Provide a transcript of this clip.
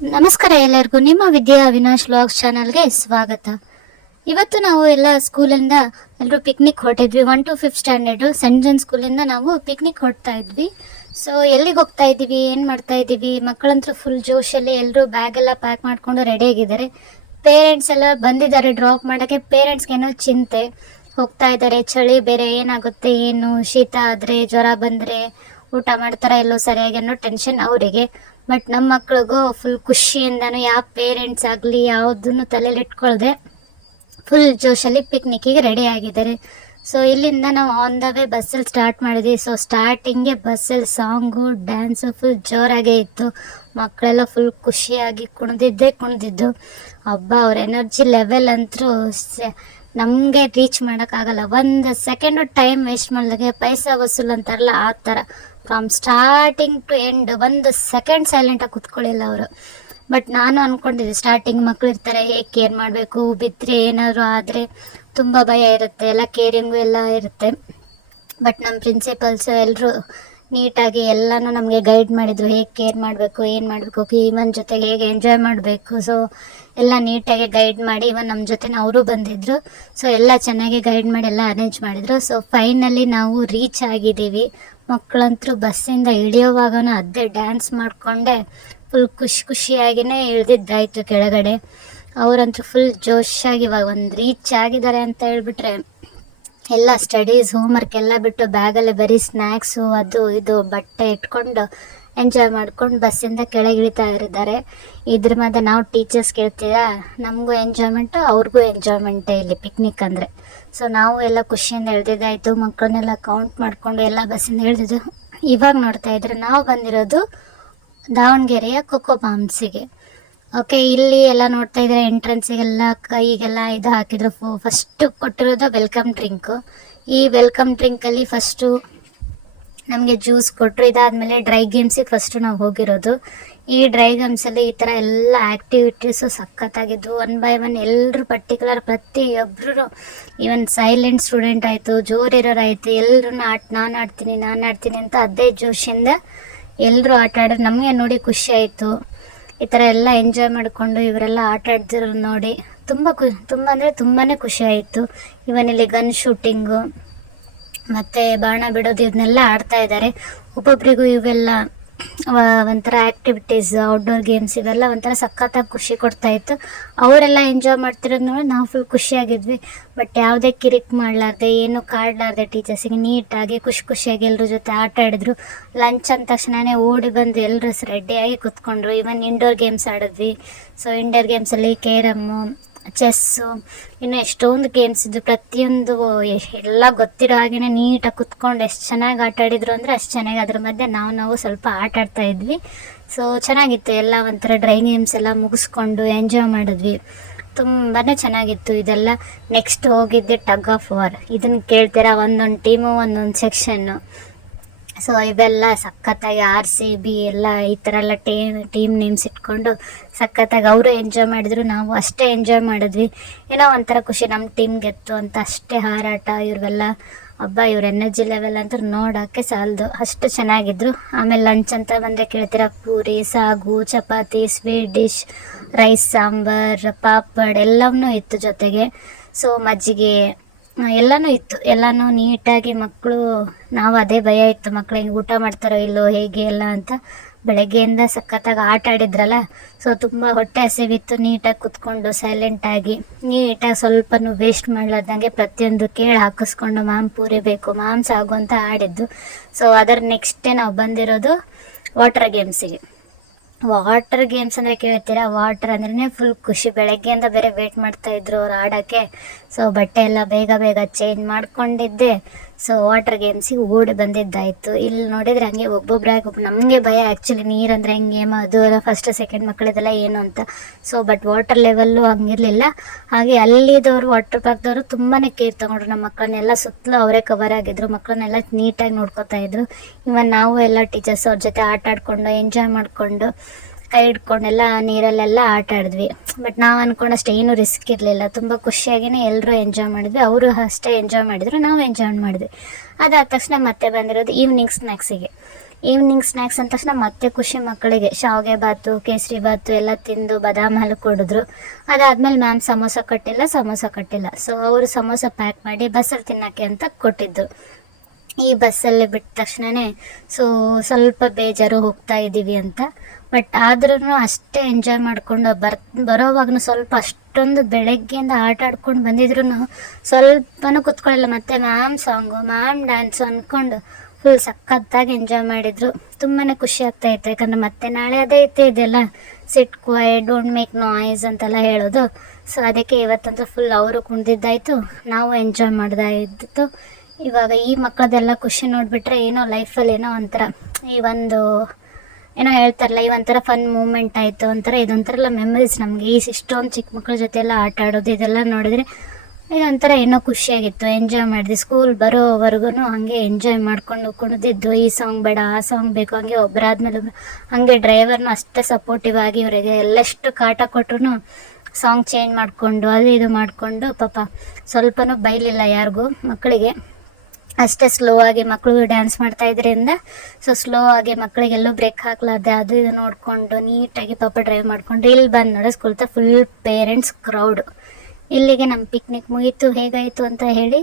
ನಮಸ್ಕಾರ ಎಲ್ಲರಿಗೂ. ನಿಮ್ಮ ವಿದ್ಯಾ ಅವಿನಾಶ್ ವ್ಲಾಗ್ಸ್ ಚಾನಲ್ಗೆ ಸ್ವಾಗತ. ಇವತ್ತು ನಾವು ಎಲ್ಲ ಸ್ಕೂಲಿಂದ ಎಲ್ಲರೂ ಪಿಕ್ನಿಕ್ ಹೊರಟಿದ್ವಿ. 1 to 5th standard Saint John ಸ್ಕೂಲಿಂದ ನಾವು ಪಿಕ್ನಿಕ್ ಹೊರಡ್ತಾ ಇದ್ವಿ. ಸೊ ಎಲ್ಲಿಗೆ ಹೋಗ್ತಾ ಇದ್ದೀವಿ, ಏನು ಮಾಡ್ತಾ ಇದ್ದೀವಿ, ಮಕ್ಕಳಂತೂ ಫುಲ್ ಜೋಶಲ್ಲಿ ಎಲ್ಲರೂ ಬ್ಯಾಗ್ ಎಲ್ಲ ಪ್ಯಾಕ್ ಮಾಡ್ಕೊಂಡು ರೆಡಿ ಆಗಿದ್ದಾರೆ. ಪೇರೆಂಟ್ಸ್ ಎಲ್ಲ ಬಂದಿದ್ದಾರೆ ಡ್ರಾಪ್ ಮಾಡೋಕ್ಕೆ. ಪೇರೆಂಟ್ಸ್ಗೇನೋ ಚಿಂತೆ, ಹೋಗ್ತಾ ಇದ್ದಾರೆ, ಚಳಿ ಬೇರೆ, ಏನಾಗುತ್ತೆ ಏನು, ಶೀತ ಆದರೆ, ಜ್ವರ ಬಂದರೆ ಊಟ ಮಾಡ್ತಾರಾ ಎಲ್ಲೋ ಸರಿಯಾಗಿ ಅನ್ನೋ ಟೆನ್ಷನ್ ಅವರಿಗೆ. ಬಟ್ ನಮ್ಮ ಮಕ್ಳಿಗೂ ಫುಲ್ ಖುಷಿಯಿಂದನೂ ಯಾವ ಪೇರೆಂಟ್ಸ್ ಆಗಲಿ ಯಾವುದನ್ನು ತಲೆಯಲ್ಲಿ ಇಟ್ಕೊಳ್ದೆ ಫುಲ್ ಜೋಶಲ್ಲಿ ಪಿಕ್ನಿಕ್ಕಿಗೆ ರೆಡಿ ಆಗಿದ್ದಾರೆ. ಸೊ ಇಲ್ಲಿಂದ ನಾವು ಆನ್ ದ ವೇ ಬಸ್ಸಲ್ಲಿ ಸ್ಟಾರ್ಟ್ ಮಾಡಿದ್ವಿ. ಸೊ ಸ್ಟಾರ್ಟಿಂಗೆ ಬಸ್ಸಲ್ಲಿ ಸಾಂಗು ಡ್ಯಾನ್ಸು ಫುಲ್ ಜೋರಾಗೇ ಇತ್ತು. ಮಕ್ಕಳೆಲ್ಲ ಫುಲ್ ಖುಷಿಯಾಗಿ ಕುಣಿದಿದ್ದು. ಹಬ್ಬ ಅವ್ರ ಎನರ್ಜಿ ಲೆವೆಲ್ ಅಂತೂ ನಮಗೆ ರೀಚ್ ಮಾಡೋಕ್ಕಾಗಲ್ಲ. 1 ಸೆಕೆಂಡು ಟೈಮ್ ವೇಸ್ಟ್ ಮಾಡಿದಾಗೆ ಪೈಸಾ ವಸೂಲ್ ಅಂತಾರಲ್ಲ, ಆ ಥರ from starting to end 1 second ಸೈಲೆಂಟಾಗಿ ಕೂತ್ಕೊಳ್ಳಿಲ್ಲ ಅವರು. ಬಟ್ ನಾನು ಅಂದ್ಕೊಂಡಿದ್ದೆ ಸ್ಟಾರ್ಟಿಂಗ್ ಮಕ್ಕಳು ಇರ್ತಾರೆ, ಹೇಗೆ ಕೇರ್ ಮಾಡಬೇಕು, ಬಿದ್ದರೆ ಏನಾದರೂ ಆದರೆ ತುಂಬ ಭಯ ಇರುತ್ತೆ, ಎಲ್ಲ ಕೇರಿಂಗು ಎಲ್ಲ ಇರುತ್ತೆ. ಬಟ್ ನಮ್ಮ ಪ್ರಿನ್ಸಿಪಲ್ಸು ಎಲ್ಲರೂ ನೀಟಾಗಿ ಎಲ್ಲನೂ ನಮಗೆ ಗೈಡ್ ಮಾಡಿದರು, ಹೇಗೆ ಕೇರ್ ಮಾಡಬೇಕು, ಏನು ಮಾಡಬೇಕು, ಈವನ್ ಜೊತೆಗೆ ಹೇಗೆ ಎಂಜಾಯ್ ಮಾಡಬೇಕು. ಸೊ ಎಲ್ಲ ನೀಟಾಗಿ ಗೈಡ್ ಮಾಡಿ, ಇವನ್ ನಮ್ಮ ಜೊತೆ ಅವರು ಬಂದಿದ್ದರು. ಸೊ ಎಲ್ಲ ಚೆನ್ನಾಗಿ ಗೈಡ್ ಮಾಡಿ ಎಲ್ಲ ಅರೇಂಜ್ ಮಾಡಿದರು. ಸೊ ಫೈನಲಿ ನಾವು ರೀಚ್ ಆಗಿದ್ದೀವಿ. ಮಕ್ಕಳಂತರೂ ಬಸ್ಸಿಂದ ಇಳಿಯೋವಾಗನೂ ಅದೇ ಡ್ಯಾನ್ಸ್ ಮಾಡಿಕೊಂಡೆ ಫುಲ್ ಖುಷಿಯಾಗಿಯೇ ಇಳಿದಿದ್ದಾಯಿತು ಕೆಳಗಡೆ. ಅವರಂತೂ ಫುಲ್ ಜೋಶಾಗಿ ಇವಾಗ ಒಂದು ರೀಚ್ ಆಗಿದ್ದಾರೆ ಅಂತ ಹೇಳ್ಬಿಟ್ರೆ ಎಲ್ಲ ಸ್ಟಡೀಸ್ ಹೋಮ್ವರ್ಕ್ ಎಲ್ಲ ಬಿಟ್ಟು ಬ್ಯಾಗಲ್ಲಿ ಬರೀ ಸ್ನ್ಯಾಕ್ಸು ಅದು ಇದು ಬಟ್ಟೆ ಇಟ್ಕೊಂಡು ಎಂಜಾಯ್ ಮಾಡ್ಕೊಂಡು ಬಸ್ಸಿಂದ ಕೆಳಗಿಳಿತಾ ಇದ್ದಾರೆ. ಇದ್ರ ಮಧ್ಯೆ ನಾವು ಟೀಚರ್ಸ್ ಕೇಳ್ತೀರಾ, ನಮಗೂ ಎಂಜಾಯ್ಮೆಂಟು ಅವ್ರಿಗೂ ಎಂಜಾಯ್ಮೆಂಟೇ ಇಲ್ಲಿ ಪಿಕ್ನಿಕ್ ಅಂದರೆ. ಸೊ ನಾವು ಎಲ್ಲ ಖುಷಿಯಿಂದ ಇಳ್ದಿದ್ದಾಯಿತು. ಮಕ್ಕಳನ್ನೆಲ್ಲ ಕೌಂಟ್ ಮಾಡಿಕೊಂಡು ಎಲ್ಲ ಬಸ್ಸಿಂದ ಇಳಿದಿದ್ದು. ಇವಾಗ ನೋಡ್ತಾ ಇದ್ರೆ ನಾವು ಬಂದಿರೋದು ದಾವಣಗೆರೆಯ ಕೊಕ್ಕೋ ಪಾಮ್ಸಿಗೆ. ಓಕೆ, ಇಲ್ಲಿ ಎಲ್ಲ ನೋಡ್ತಾ ಇದ್ದಾರೆ ಎಂಟ್ರೆನ್ಸಿಗೆಲ್ಲ ಕೈಗೆಲ್ಲ ಇದು ಹಾಕಿದ್ರು. ಫಸ್ಟು ಕೊಟ್ಟಿರೋದು ವೆಲ್ಕಮ್ ಡ್ರಿಂಕು. ಈ ವೆಲ್ಕಮ್ ಡ್ರಿಂಕಲ್ಲಿ ಫಸ್ಟು ನಮಗೆ ಜ್ಯೂಸ್ ಕೊಟ್ಟರು. ಇದಾದಮೇಲೆ ಡ್ರೈ ಗೇಮ್ಸಿಗೆ ಫಸ್ಟು ನಾವು ಹೋಗಿರೋದು. ಈ ಡ್ರೈ ಗೇಮ್ಸಲ್ಲಿ ಈ ಥರ ಎಲ್ಲ ಆ್ಯಕ್ಟಿವಿಟೀಸು ಸಖತ್ತಾಗಿದ್ದು. 1 by 1 ಎಲ್ಲರೂ ಪರ್ಟಿಕ್ಯುಲರ್ ಪ್ರತಿಯೊಬ್ಬರು, ಈವನ್ ಸೈಲೆಂಟ್ ಸ್ಟೂಡೆಂಟ್ ಆಯಿತು, ಜೋರಿರೋರಾಯಿತು, ಎಲ್ಲರೂ ನಾನು ಆಡ್ತೀನಿ ಅಂತ ಅದೇ ಜೋಶಿಂದ ಎಲ್ಲರೂ ಆಟ ಆಡೋರು. ನಮಗೆ ನೋಡಿ ಖುಷಿ ಆಯಿತು. ಈ ಥರ ಎಲ್ಲ ಎಂಜಾಯ್ ಮಾಡಿಕೊಂಡು ಇವರೆಲ್ಲ ಆಟ ಆಡ್ತಿರೋ ನೋಡಿ ತುಂಬ ಅಂದರೆ ತುಂಬಾ ಖುಷಿ ಆಯಿತು. ಇವನ್ ಇಲ್ಲಿ ಗನ್ ಶೂಟಿಂಗು ಮತ್ತು ಬಾಣ ಬಿಡೋದು ಇದನ್ನೆಲ್ಲ ಆಡ್ತಾ ಇದ್ದಾರೆ. ಒಬ್ಬೊಬ್ಬರಿಗೂ ಇವೆಲ್ಲ ಒಂಥರ ಆ್ಯಕ್ಟಿವಿಟೀಸ್, ಔಟ್ಡೋರ್ ಗೇಮ್ಸ್ ಇವೆಲ್ಲ ಒಂಥರ ಸಖತ್ತಾಗಿ ಖುಷಿ ಕೊಡ್ತಾಯಿತ್ತು. ಅವರೆಲ್ಲ ಎಂಜಾಯ್ ಮಾಡ್ತಿರೋದು ನೋಡಿ ನಾವು ಫುಲ್ ಖುಷಿಯಾಗಿದ್ವಿ. ಬಟ್ ಯಾವುದೇ ಕಿರಿಕ್ ಮಾಡಲಾರ್ದೆ, ಏನು ಕಾಡಲಾರ್ದೆ ಟೀಚರ್ಸಿಗೆ ನೀಟಾಗಿ ಖುಷಿಯಾಗಿ ಎಲ್ಲರ ಜೊತೆ ಆಟ ಆಡಿದ್ರು. ಲಂಚ್ ಅಂದ ತಕ್ಷಣವೇ ಓಡಿ ಬಂದು ಎಲ್ಲರೂ ರೆಡಿಯಾಗಿ ಕೂತ್ಕೊಂಡ್ರು. ಇವನ್ ಇಂಡೋರ್ ಗೇಮ್ಸ್ ಆಡಿದ್ವಿ. ಸೊ ಇಂಡೋರ್ ಗೇಮ್ಸಲ್ಲಿ ಕೇರಮ್ಮು, ಚೆಸ್ಸು, ಇನ್ನು ಎಷ್ಟೊಂದು ಗೇಮ್ಸ್ ಇದ್ದು. ಪ್ರತಿಯೊಂದು ಎಲ್ಲ ಗೊತ್ತಿರೋ ಹಾಗೆಯೇ ನೀಟಾಗಿ ಕುತ್ಕೊಂಡು ಎಷ್ಟು ಚೆನ್ನಾಗಿ ಆಟ ಆಡಿದ್ರು ಅಂದರೆ ಅಷ್ಟು ಚೆನ್ನಾಗಿ. ಅದ್ರ ಮಧ್ಯೆ ನಾವು ಸ್ವಲ್ಪ ಆಟ ಆಡ್ತಾ ಇದ್ವಿ. ಸೊ ಚೆನ್ನಾಗಿತ್ತು. ಎಲ್ಲ ಒಂಥರ ಡ್ರೈ ಗೇಮ್ಸ್ ಎಲ್ಲ ಮುಗಿಸ್ಕೊಂಡು ಎಂಜಾಯ್ ಮಾಡಿದ್ವಿ. ತುಂಬಾ ಚೆನ್ನಾಗಿತ್ತು. ಇದೆಲ್ಲ ನೆಕ್ಸ್ಟ್ ಹೋಗಿದ್ದೆ ಟಗ್ ಆಫ್ ವಾರ್. ಇದನ್ನು ಕೇಳ್ತೀರಾ, ಒಂದೊಂದು ಟೀಮು ಒಂದೊಂದು ಸೆಕ್ಷನ್ನು. ಸೊ ಇವೆಲ್ಲ ಸಖತ್ತಾಗಿ RCB ಎಲ್ಲ ಈ ಥರ ಎಲ್ಲ ಟೀಮ್ ನೇಮ್ಸ್ ಇಟ್ಕೊಂಡು ಸಖತ್ತಾಗಿ ಅವರು ಎಂಜಾಯ್ ಮಾಡಿದ್ರು, ನಾವು ಅಷ್ಟೇ ಎಂಜಾಯ್ ಮಾಡಿದ್ವಿ. ಏನೋ ಒಂಥರ ಖುಷಿ, ನಮ್ಮ ಟೀಮ್ ಗೆತ್ತು ಅಂತ ಅಷ್ಟೇ ಹಾರಾಟ. ಇವ್ರಿಗೆಲ್ಲ ಹಬ್ಬ, ಇವ್ರ ಎನರ್ಜಿ ಲೆವೆಲ್ ಅಂತ ನೋಡೋಕ್ಕೆ ಸಾಲದು, ಅಷ್ಟು ಚೆನ್ನಾಗಿದ್ರು. ಆಮೇಲೆ ಲಂಚ್ ಅಂತ ಬಂದರೆ ಕೇಳ್ತೀರಾ, ಪೂರಿ, ಸಾಗು, chapati, sweet dish, rice, sambar, papad ಎಲ್ಲವೂ ಇತ್ತು ಜೊತೆಗೆ. ಸೊ ಮಜ್ಜಿಗೆ ಎಲ್ಲನೂ ಇತ್ತು. ಎಲ್ಲನೂ ನೀಟಾಗಿ ಮಕ್ಕಳು, ನಾವು ಅದೇ ಭಯ ಇತ್ತು, ಮಕ್ಕಳು ಹಿಂಗೆ ಊಟ ಮಾಡ್ತಾರೋ ಇಲ್ಲೋ ಹೇಗೆ ಎಲ್ಲ ಅಂತ. ಬೆಳಗ್ಗೆಯಿಂದ ಸಖತ್ತಾಗಿ ಆಟ ಆಡಿದ್ರಲ್ಲ, ಸೊ ತುಂಬ ಹೊಟ್ಟೆ ಹಸಿವಿತ್ತು. ನೀಟಾಗಿ ಕುತ್ಕೊಂಡು ಸೈಲೆಂಟಾಗಿ ನೀಟಾಗಿ ಸ್ವಲ್ಪನೂ ವೇಸ್ಟ್ ಮಾಡಲಾರ್ದಂಗೆ ಪ್ರತಿಯೊಂದು ಕೇಳಿ ಹಾಕಿಸ್ಕೊಂಡು ಮ್ಯಾಮ್ ಪೂರಿ ಬೇಕು, ಮ್ಯಾಮ್ ಸಾಗು ಅಂತ ಆಡಿದ್ದು. ಸೊ ಅದರ ನೆಕ್ಸ್ಟ್ ನಾವು ಬಂದಿರೋದು ವಾಟರ್ ಗೇಮ್ಸಿಗೆ. ವಾಟರ್ ಗೇಮ್ಸ್ ಅಂದರೆ ಕೇಳ್ತೀರಾ, ವಾಟರ್ ಅಂದ್ರೇ ಫುಲ್ ಖುಷಿ. ಬೆಳಗ್ಗೆಯಿಂದ ಬೇರೆ ವೇಟ್ ಮಾಡ್ತಾಯಿದ್ರು ಅವ್ರು ಆಡೋಕ್ಕೆ. ಸೊ ಬಟ್ಟೆ ಎಲ್ಲ ಬೇಗ ಚೇಂಜ್ ಮಾಡ್ಕೊಂಡಿದ್ದೆ. ಸೊ ವಾಟರ್ ಗೇಮ್ಸಿಗೆ ಓಡಿ ಬಂದಿದ್ದಾಯಿತು. ಇಲ್ಲಿ ನೋಡಿದರೆ ಹಂಗೆ ಒಬ್ಬೊಬ್ಬರಾಗಿ ನಮಗೆ ಭಯ ಆ್ಯಕ್ಚುಲಿ, ನೀರಂದರೆ ಹೆಂಗೆ ಅದು ಎಲ್ಲ ಫಸ್ಟ್ ಸೆಕೆಂಡ್ ಮಕ್ಕಳಿದೆಲ್ಲ ಏನು ಅಂತ. ಸೊ ಬಟ್ ವಾಟರ್ ಲೆವೆಲ್ಲು ಹಂಗಿರಲಿಲ್ಲ. ಹಾಗೆ ಅಲ್ಲಿದ್ದವರು ವಾಟರ್ ಪಾರ್ಕ್ದವರು ತುಂಬಾ ಕೇರ್ ತೊಗೊಂಡ್ರು. ನಮ್ಮ ಮಕ್ಕಳನ್ನೆಲ್ಲ ಸುತ್ತಲೂ ಅವರೇ ಕವರ್ ಆಗಿದ್ರು, ಮಕ್ಕಳನ್ನೆಲ್ಲ ನೀಟಾಗಿ ನೋಡ್ಕೊತಾ ಇದ್ರು. ಇವನ್ ನಾವು ಎಲ್ಲ ಟೀಚರ್ಸ್ ಅವ್ರ ಜೊತೆ ಆಟ ಆಡಿಕೊಂಡು ಎಂಜಾಯ್ ಮಾಡಿಕೊಂಡು ಕೈ ಹಿಡ್ಕೊಂಡೆಲ್ಲ ನೀರಲ್ಲೆಲ್ಲ ಆಟ ಆಡಿದ್ವಿ. ಬಟ್ ನಾವು ಅಂದ್ಕೊಂಡಷ್ಟು ಏನೂ ರಿಸ್ಕ್ ಇರಲಿಲ್ಲ. ತುಂಬ ಖುಷಿಯಾಗಿಯೇ ಎಲ್ಲರೂ ಎಂಜಾಯ್ ಮಾಡಿದ್ವಿ. ಅವರು ಅಷ್ಟೇ ಎಂಜಾಯ್ ಮಾಡಿದರು, ನಾವು ಎಂಜಾಯ್ ಮಾಡಿದ್ವಿ. ಅದಾದ ತಕ್ಷಣ ಮತ್ತೆ ಬಂದಿರೋದು ಈವ್ನಿಂಗ್ ಸ್ನ್ಯಾಕ್ಸಿಗೆ. ಈವ್ನಿಂಗ್ ಸ್ನ್ಯಾಕ್ಸ್ ಅಂದ ತಕ್ಷಣ ಮತ್ತೆ ಖುಷಿ ಮಕ್ಕಳಿಗೆ. ಶಾವಿಗೆ ಬಾತು, ಕೇಸರಿ ಬಾತು ಎಲ್ಲ ತಿಂದು ಬಾದಾಮ್ ಹಾಲು ಕೊಡಿದ್ರು. ಅದಾದಮೇಲೆ ಮ್ಯಾಮ್ ಸಮೋಸ ಕಟ್ಟಿಲ್ಲ. ಸೊ ಅವರು ಸಮೋಸ ಪ್ಯಾಕ್ ಮಾಡಿ ಬಸ್ಸಲ್ಲಿ ತಿನ್ನೋಕ್ಕೆ ಅಂತ ಕೊಟ್ಟಿದ್ದು. ಈ ಬಸ್ಸಲ್ಲಿ ಬಿಟ್ಟ ತಕ್ಷಣವೇ ಸ್ವಲ್ಪ ಬೇಜಾರು ಹೋಗ್ತಾ ಇದ್ದೀವಿ ಅಂತ. ಬಟ್ ಆದ್ರೂ ಅಷ್ಟೇ ಎಂಜಾಯ್ ಮಾಡಿಕೊಂಡು ಬರೋವಾಗೂ ಸ್ವಲ್ಪ ಅಷ್ಟೊಂದು ಬೆಳಗ್ಗೆಯಿಂದ ಆಟ ಆಡ್ಕೊಂಡು ಬಂದಿದ್ರು ಸ್ವಲ್ಪನೂ ಕೂತ್ಕೊಳ್ಳಿಲ್ಲ. ಮತ್ತು ಮ್ಯಾಮ್ ಸಾಂಗು, ಮ್ಯಾಮ್ ಡ್ಯಾನ್ಸು ಅಂದ್ಕೊಂಡು ಫುಲ್ ಸಖತ್ತಾಗಿ ಎಂಜಾಯ್ ಮಾಡಿದರು. ತುಂಬಾ ಖುಷಿ ಆಗ್ತಾಯಿತ್ತು. ಯಾಕಂದರೆ ಮತ್ತೆ ನಾಳೆ ಅದೇ ಇದೆಯಲ್ಲ, ಸಿಟ್ ಕ್ವೈಟ್, ಡೋಂಟ್ ಮೇಕ್ ನಾಯ್ಸ್ ಅಂತೆಲ್ಲ ಹೇಳೋದು. ಸೊ ಅದಕ್ಕೆ ಇವತ್ತಂತೂ ಫುಲ್ ಅವರು ಕುಣಿದಿದ್ದಾಯಿತು, ನಾವು ಎಂಜಾಯ್ ಮಾಡ್ದಾಯಿತ್ತು. ಇವಾಗ ಈ ಮಕ್ಕಳದೆಲ್ಲ ಖುಷಿ ನೋಡಿಬಿಟ್ರೆ ಏನೋ ಲೈಫಲ್ಲಿ ಏನೋ ಒಂಥರ ಏನೋ ಹೇಳ್ತಾರಲ್ಲ, ಈ ಒಂಥರ ಫನ್ ಮೂಮೆಂಟ್ ಆಯಿತು, ಇದೊಂಥರ ಮೆಮರೀಸ್ ನಮಗೆ. ಇಷ್ಟೊಂದು ಚಿಕ್ಕ ಮಕ್ಕಳ ಜೊತೆ ಎಲ್ಲ ಆಟ ಆಡೋದು ಇದೆಲ್ಲ ನೋಡಿದ್ರೆ ಇದೊಂಥರ ಏನೋ ಖುಷಿಯಾಗಿತ್ತು. ಎಂಜಾಯ್ ಮಾಡಿದ್ವಿ. ಸ್ಕೂಲ್ ಬರೋವರೆಗೂ ಹಾಗೆ ಎಂಜಾಯ್ ಮಾಡ್ಕೊಂಡು ಕುಣಿದಿದ್ದು. ಈ ಸಾಂಗ್ ಬೇಡ, ಆ ಸಾಂಗ್ ಬೇಕು, ಹಂಗೆ ಒಬ್ಬರಾದ್ಮೇಲೆ ಒಬ್ಬರು. ಹಾಗೆ ಡ್ರೈವರ್ನು ಅಷ್ಟೇ ಸಪೋರ್ಟಿವ್ ಆಗಿ ಇವರಿಗೆ ಎಲ್ಲೆಷ್ಟು ಕಾಟ ಕೊಟ್ಟರು ಸಾಂಗ್ ಚೇಂಜ್ ಮಾಡಿಕೊಂಡು ಇದು ಮಾಡಿಕೊಂಡು ಪಾಪ ಸ್ವಲ್ಪನೂ ಬೈಲಿಲ್ಲ ಯಾರಿಗೂ ಮಕ್ಕಳಿಗೆ. ಅಷ್ಟೇ ಸ್ಲೋ ಆಗಿ ಮಕ್ಕಳು ಡ್ಯಾನ್ಸ್ ಮಾಡ್ತಾ ಇದ್ರಿಂದ ಸ್ಲೋ ಆಗಿ ಮಕ್ಕಳಿಗೆಲ್ಲೂ ಬ್ರೇಕ್ ಹಾಕ್ಲಾರ್ದೆ ಅದು ಇದು ನೋಡಿಕೊಂಡು ನೀಟಾಗಿ ಪಾಪ ಡ್ರೈವ್ ಮಾಡಿಕೊಂಡು ಇಲ್ಲಿ ಬಂದು ನೋಡಿಸ್ಕೊಳ್ತಾ ಫುಲ್ ಪೇರೆಂಟ್ಸ್ ಕ್ರೌಡು. ಇಲ್ಲಿಗೆ ನಮ್ಮ ಪಿಕ್ನಿಕ್ ಮುಗೀತು. ಹೇಗಾಯಿತು ಅಂತ ಹೇಳಿ